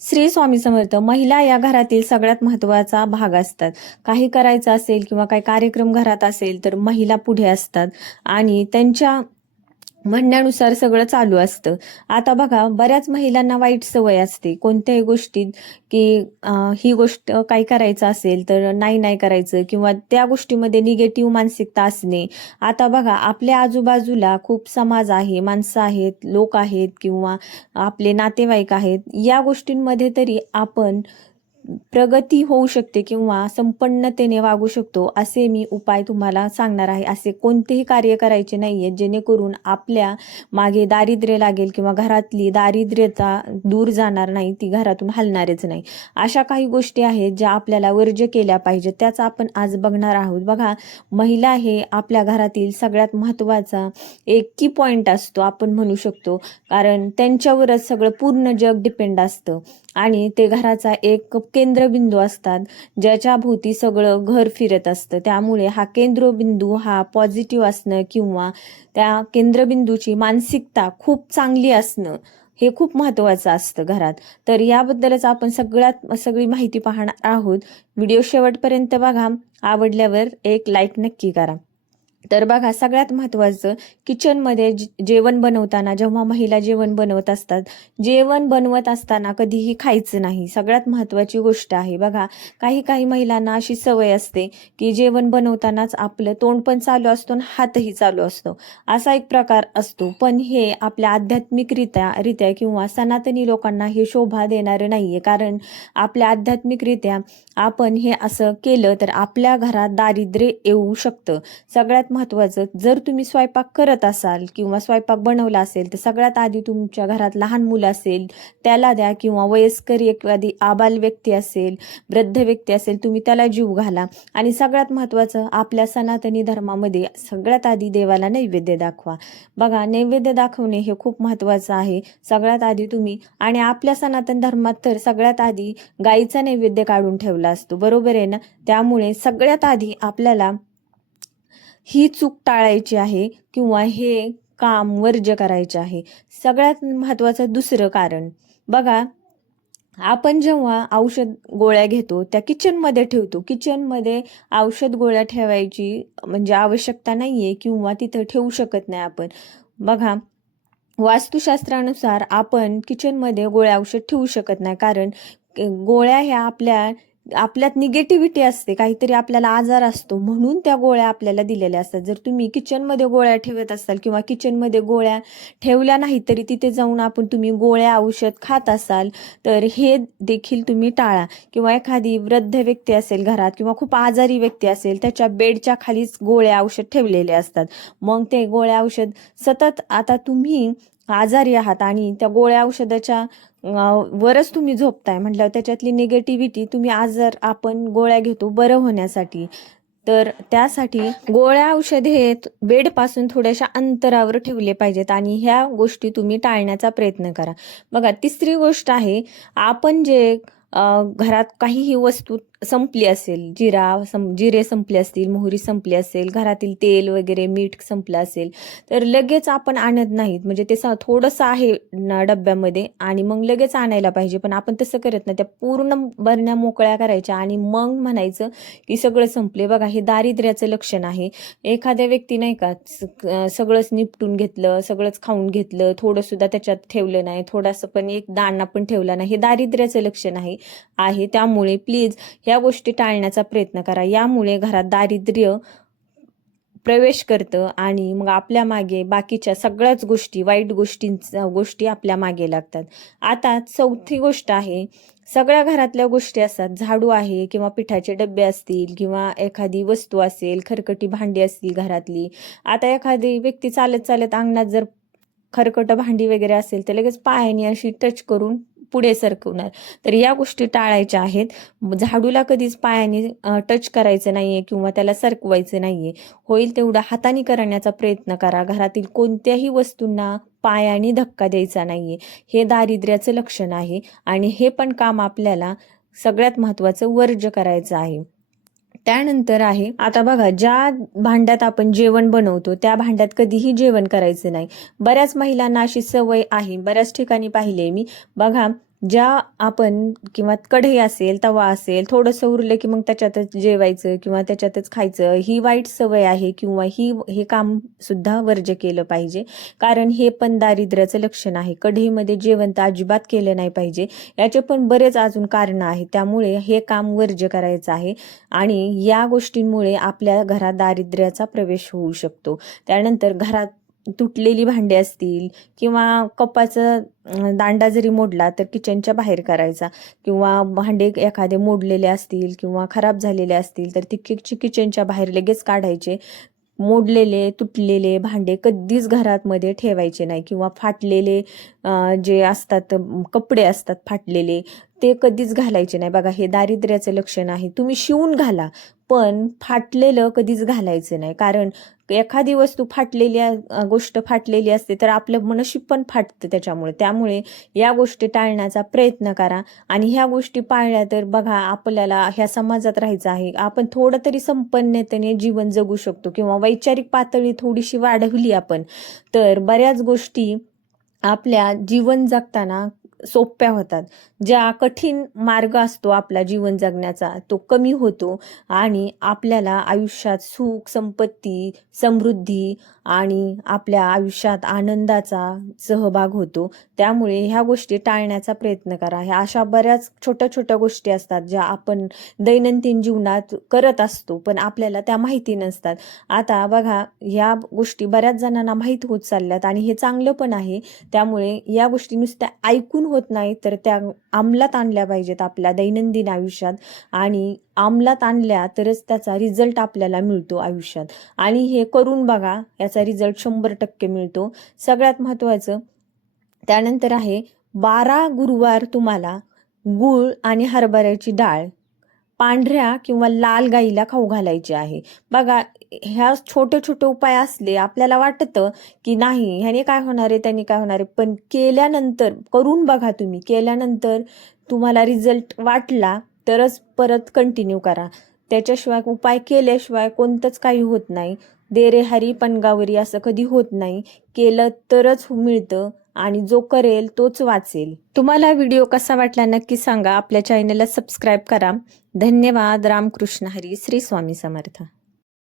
श्री स्वामी समर्थ. महिला या घरातील सगळ्यात महत्त्वाचा भाग असतात. काही करायचं असेल किंवा काही कार्यक्रम घरात असेल तर महिला पुढे असतात आणि त्यांच्या म्हणण्यानुसार सगळं चालू असतं. आता बघा, बऱ्याच महिलांना वाईट सवय असते कोणत्याही गोष्टीत, की ही गोष्ट काही करायचं असेल तर नाही नाही करायचं, किंवा त्या गोष्टीमध्ये निगेटिव्ह मानसिकता असणे. आता बघा, आपल्या आजूबाजूला खूप समाज आहे, माणसं आहेत, लोक आहेत किंवा आपले नातेवाईक आहेत. या गोष्टींमध्ये तरी आपण प्रगती होऊ शकते किंवा संपन्नतेने वागू शकतो, असे मी उपाय तुम्हाला सांगणार आहे. असे कोणतेही कार्य करायचे नाहीये जेणेकरून आपल्या मागे दारिद्र्य लागेल किंवा घरातली दारिद्र्यता दूर जाणार नाही, ती घरातून हलणारच नाही. अशा काही गोष्टी आहेत ज्या आपल्याला वर्ज्य केल्या पाहिजेत, त्याचा आपण आज बघणार आहोत. बघा, महिला हे आपल्या घरातील सगळ्यात महत्त्वाचा एक की पॉइंट असतो आपण म्हणू शकतो, कारण त्यांच्यावरच सगळं पूर्ण जग डिपेंड असतं आणि ते घराचा एक केंद्रबिंदू असतात, ज्याच्या भोवती सगळं घर फिरत असतं. त्यामुळे हा केंद्रबिंदू हा पॉझिटिव्ह असणं किंवा त्या केंद्रबिंदूची मानसिकता खूप चांगली असणं हे खूप महत्त्वाचं असतं घरात. तर याबद्दलच आपण सगळी माहिती पाहणार आहोत. व्हिडिओ शेवटपर्यंत बघा. आवडल्यावर एक लाईक नक्की करा. तर बघा, सगळ्यात महत्त्वाचं, किचनमध्ये जेवण बनवताना, जेव्हा महिला जेवण बनवत असतात, जेवण बनवत असताना कधीही खायचं नाही. सगळ्यात महत्त्वाची गोष्ट आहे. बघा, काही काही महिलांना अशी सवय असते की जेवण बनवतानाच आपलं तोंड पण चालू असतो आणि हातही चालू असतो. असा एक प्रकार असतो, पण हे आपल्या आध्यात्मिकरित्या किंवा सनातनी लोकांना हे शोभा देणारं नाहीये. कारण आपल्या आध्यात्मिकरित्या आपण हे असं केलं तर आपल्या घरात दारिद्र्य येऊ शकतं. सगळ्यात महत्त्वाचं, जर तुम्ही स्वयंपाक करत असाल किंवा स्वयंपाक बनवला असेल तर सगळ्यात आधी तुमच्या घरात लहान मुलं असेल त्याला द्या, किंवा वयस्कर एखादी आबाल व्यक्ती असेल, वृद्ध व्यक्ती असेल, तुम्ही त्याला जीव घाला. आणि सगळ्यात महत्त्वाचं, आपल्या सनातनी धर्मामध्ये सगळ्यात आधी देवाला नैवेद्य दाखवा. बघा, नैवेद्य दाखवणे हे खूप महत्त्वाचं आहे. सगळ्यात आधी तुम्ही, आणि आपल्या सनातन धर्मात तर सगळ्यात आधी गाईचा नैवेद्य काढून ठेवला असतो, बरोबर आहे ना. त्यामुळे सगळ्यात आधी आपल्याला ही चूक टाळायची आहे किंवा हे काम वर्ज्य करायचे आहे. सगळ्यात महत्त्वाचं दुसरं कारण, बघा, आपण जेव्हा औषध गोळ्या घेतो त्या किचनमध्ये ठेवतो. किचनमध्ये औषध गोळ्या ठेवायची म्हणजे आवश्यकता नाहीये किंवा तिथं ठेवू शकत नाही आपण. बघा, वास्तुशास्त्रानुसार आपण किचनमध्ये गोळ्या औषध ठेवू शकत नाही, कारण गोळ्या ह्या आपल्यात निगेटिव्हिटी असते, काहीतरी आपल्याला आजार असतो, म्हणून त्या गोळ्या आपल्याला दिलेल्या असतात. जर तुम्ही किचनमध्ये गोळ्या ठेवत असाल किंवा किचनमध्ये गोळ्या ठेवल्या नाही तरी तिथे जाऊन तुम्ही गोळ्या औषध खात असाल तर हे देखील तुम्ही टाळा. किंवा एखादी वृद्ध व्यक्ती असेल घरात किंवा खूप आजारी व्यक्ती असेल, त्याच्या बेडच्या खालीच गोळ्या औषध ठेवलेले असतात. मग ते गोळ्या औषध सतत, आता तुम्ही आजारी आहात आणि त्या गोळ्या औषधाच्या वरच तुम्ही झोपताय म्हटल्यावर त्याच्यातली निगेटिव्हिटी, तुम्ही आपण गोळ्या घेतो बरं होण्यासाठी, तर त्यासाठी गोळ्या औषधे हे बेडपासून थोड्याशा अंतरावर ठेवले पाहिजेत आणि ह्या गोष्टी तुम्ही टाळण्याचा प्रयत्न करा. बघा, तिसरी गोष्ट आहे, आपण जे घरात काहीही वस्तू संपली असेल, जिरे संपले असतील, मोहरी संपली असेल, घरातील तेल वगैरे मीठ संपलं असेल, तर लगेच आपण आणत नाहीत. म्हणजे ते थोडंसं आहे डब्यामध्ये आणि मग लगेच आणायला पाहिजे, पण आपण तसं करत नाही. त्या पूर्ण बरण्या मोकळ्या करायच्या आणि मग म्हणायचं की सगळं संपले. बघा, हे दारिद्र्याचं लक्षण आहे. एखाद्या व्यक्ती नाही का सगळंच निपटून घेतलं, सगळंच खाऊन घेतलं, थोडं सुद्धा त्याच्यात ठेवलं नाही, थोडासा पण एक दाणा पण ठेवला नाही, हे दारिद्र्याचं लक्षण आहे. त्यामुळे प्लीज या गोष्टी टाळण्याचा प्रयत्न करा. यामुळे घरात दारिद्र्य प्रवेश करतं आणि मग आपल्या मागे बाकीच्या सगळ्याच गोष्टी, वाईट गोष्टी आपल्या मागे लागतात. आता चौथी गोष्ट आहे, सगळ्या घरातल्या गोष्टी असतात, झाडू आहे किंवा पिठाचे डबे असतील किंवा एखादी वस्तू असेल, खरकटी भांडी असतील घरातली. आता एखादी व्यक्ती चालत चालत अंगणात जर खरकट भांडी वगैरे असेल तर लगेच पायाने अशी टच करून पुढे सरकवणार. तर या गोष्टी टाळायच्या आहेत. झाडूला कधीच पायाने टच करायचं नाहीये किंवा त्याला सरकवायचं नाहीये. होईल तेवढा हाताने करण्याचा प्रयत्न करा. घरातील कोणत्याही वस्तूंना पायाने धक्का द्यायचा नाहीये. हे दारिद्र्याचं लक्षण आहे आणि हे पण काम आपल्याला सगळ्यात महत्त्वाचं वर्ज्य करायचं आहे. त्यानंतर आहे, आता बघा, ज्या भांड्यात आपण जेवण बनवतो त्या भांड्यात कधीही जेवण करायचं नाही. बऱ्याच महिलांना अशी सवय आहे, बऱ्याच ठिकाणी पाहिले मी. बघा, ज्या आपण किंवा कढई असेल, तवा असेल, थोडंसं उरलं की मग त्याच्यातच जेवायचं किंवा त्याच्यातच खायचं, ही वाईट सवय आहे किंवा हे काम सुद्धा वर्ज्य केलं पाहिजे. कारण हे पण दारिद्र्याचं लक्षण आहे. कढईमध्ये जेवण तर अजिबात केलं नाही पाहिजे. याचे पण बरेच अजून कारणं आहेत. त्यामुळे हे काम वर्ज्य करायचं आहे आणि या गोष्टींमुळे आपल्या घरात दारिद्र्याचा प्रवेश होऊ शकतो. त्यानंतर घरात तुटलेली भांडी असतील किंवा कपाचं दांडा जरी मोडला तर किचनच्या बाहेर करायचा किंवा भांडे एखादे मोडलेले असतील किंवा खराब झालेले असतील तर ती किचनच्या बाहेर लगेच काढायचे. मोडलेले तुटलेले भांडे कधीच घरामध्ये ठेवायचे नाही किंवा फाटलेले जे असतात कपडे असतात फाटलेले ते कधीच घालायचे नाही. बघा, हे दारिद्र्याचं लक्षण आहे. तुम्ही शिवून घाला पण फाटलेलं कधीच घालायचं नाही. कारण एखादी वस्तू गोष्ट फाटलेली असते तर आपलं मनशिब पण फाटतं त्यामुळे या गोष्टी टाळण्याचा प्रयत्न करा आणि ह्या गोष्टी पाळल्या तर बघा, आपल्याला ह्या समाजात राहायचं आहे. आपण थोडं तरी संपन्नतेने जीवन जगू शकतो किंवा वैचारिक पातळी थोडीशी वाढवली आपण तर बऱ्याच गोष्टी आपल्या जीवन जगताना सोप्या होतात. ज्या कठीण मार्ग असतो आपला जीवन जगण्याचा तो कमी होतो आणि आपल्याला आयुष्यात सुख, संपत्ती, समृद्धी आणि आपल्या आयुष्यात आनंदाचा सहभाग होतो. त्यामुळे ह्या गोष्टी टाळण्याचा प्रयत्न करा. ह्या अशा बऱ्याच छोट्या छोट्या गोष्टी असतात ज्या आपण दैनंदिन जीवनात करत असतो पण आपल्याला त्या माहिती नसतात. आता बघा, ह्या गोष्टी बऱ्याच जणांना माहीत होत चालल्यात आणि हे चांगलं पण आहे. त्यामुळे या गोष्टी नुसत्या ऐकून होत नाही तर त्या अंमलात आणल्या पाहिजेत आपल्या दैनंदिन आयुष्यात आणि अंमलात आणल्या तरच त्याचा रिझल्ट आपल्याला मिळतो आयुष्यात. आणि हे करून बघा, याचा रिझल्ट 100% मिळतो. सगळ्यात महत्त्वाचं त्यानंतर आहे 12 गुरुवार तुम्हाला गूळ आणि हरभऱ्याची डाळ पांढऱ्या किंवा लाल गाईला खाऊ घालायची आहे. बघा, ह्या छोटे छोटे उपाय असले आपल्याला वाटतं की नाही ह्याने काय होणार आहे त्याने काय होणार आहे, पण केल्यानंतर करून बघा. तुम्ही केल्यानंतर तुम्हाला रिझल्ट वाटला तरच परत कंटिन्यू करा. त्याच्याशिवाय उपाय केल्याशिवाय कोणतंच काही होत नाही. दे रे हरी पनगावरी असं कधी होत नाही. केलं तरच मिळतं आणि जो करेल तोच वाचेल. तुम्हाला व्हिडिओ कसा वाटला नक्की सांगा. आपल्या चॅनलला सबस्क्राईब करा. धन्यवाद. रामकृष्ण हरी. श्री स्वामी समर्थ.